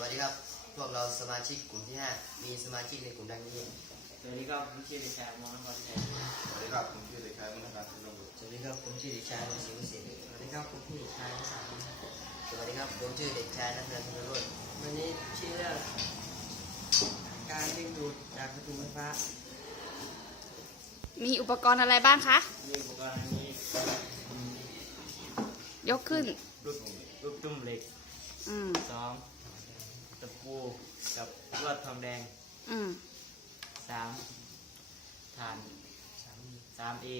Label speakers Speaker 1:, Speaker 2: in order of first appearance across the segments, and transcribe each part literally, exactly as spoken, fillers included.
Speaker 1: วัสดีครับพวกเราสมาชิกกลุ่มที่ห้ามีสมาชิกในกลุ่มดังนี้
Speaker 2: สวัสดีครับผมชื่อเด็กชายมอนครชัย
Speaker 3: สวัสดีครับผมชื่อเด็กชายมณฑการสุนทรบุตร
Speaker 1: สวัสดีครับผมชื่อเด็กชายวัชิวศิลป์สวัสดีครับผมชื่อเด็กชายสามสวัสดีครับผมชื่อเด็กชายนัทเรียนธนรุ่วันนี้ชื่อเรื่องการดึงดูดจากประตูไฟฟ้า
Speaker 4: มีอุปกรณ์อะไรบ้างคะ
Speaker 2: มีอุปกรณ์อันนี้
Speaker 4: ยกขึ้น
Speaker 2: ลูกลูกตุ้มเหล็ก
Speaker 4: อืม
Speaker 2: สองตะปูกับลวดทองแดง
Speaker 4: อืม
Speaker 2: สามฐานสามเอ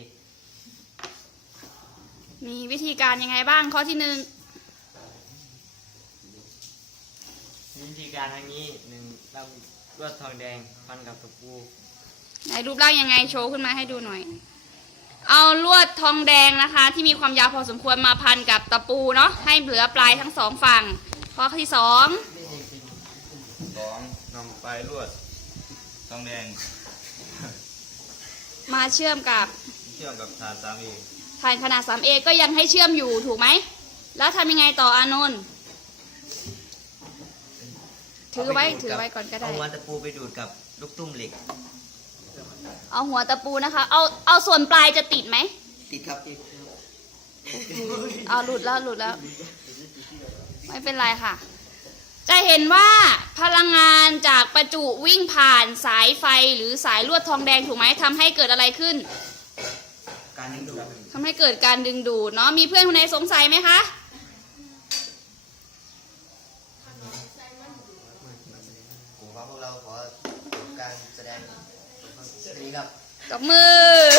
Speaker 4: มีวิธีการยังไงบ้างข้อที่หนึ่ง
Speaker 2: วิธีการทางนี้หนึ่งนำลวดทองแดงพันกับตะปู
Speaker 4: ไหนรูปร่างยังไงโชว์ขึ้นมาให้ดูหน่อย เอาลวดทองแดงนะคะ ที่มีความยาวพอสมควรมาพันกับตะปูเนาะให้เหลือปลายทั้งสองฝั่งข้อที่สอง
Speaker 3: สองนำปลายลวดทองแดง
Speaker 4: มาเชื่อมกับ
Speaker 3: เชื่อมกับฐานสามเอ
Speaker 4: ฐานขนาด สามเอ ก็ยังให้เชื่อมอยู่ถูกไหมแล้วทำยังไงต่ออานนท์ถือไว้ถือไว้ก่อนก็ได้
Speaker 1: เอาหัวตะปูไปดูดกับลูกตุ้มเหล็ก
Speaker 4: เอาหัวตะปูนะคะ เอาเอาส่วนปลายจะติดไหม
Speaker 1: ติดครับติด
Speaker 4: เอาหลุดแล้วหลุดแล้ว ไม่เป็นไรค่ะ จะเห็นว่าพลังงานจากประจุวิ่งผ่านสายไฟหรือสายลวดทองแดงถูกไหมทำให้เกิดอะไรขึ้น
Speaker 1: การดึงดูด
Speaker 4: ทำให้เกิดการดึงดูดเนาะมีเพื่อนคนไหนสงสัยไหมคะ
Speaker 1: กลุ่มของพวกเราขอจบการแสดงสวัสดีครับ
Speaker 4: ตบมือ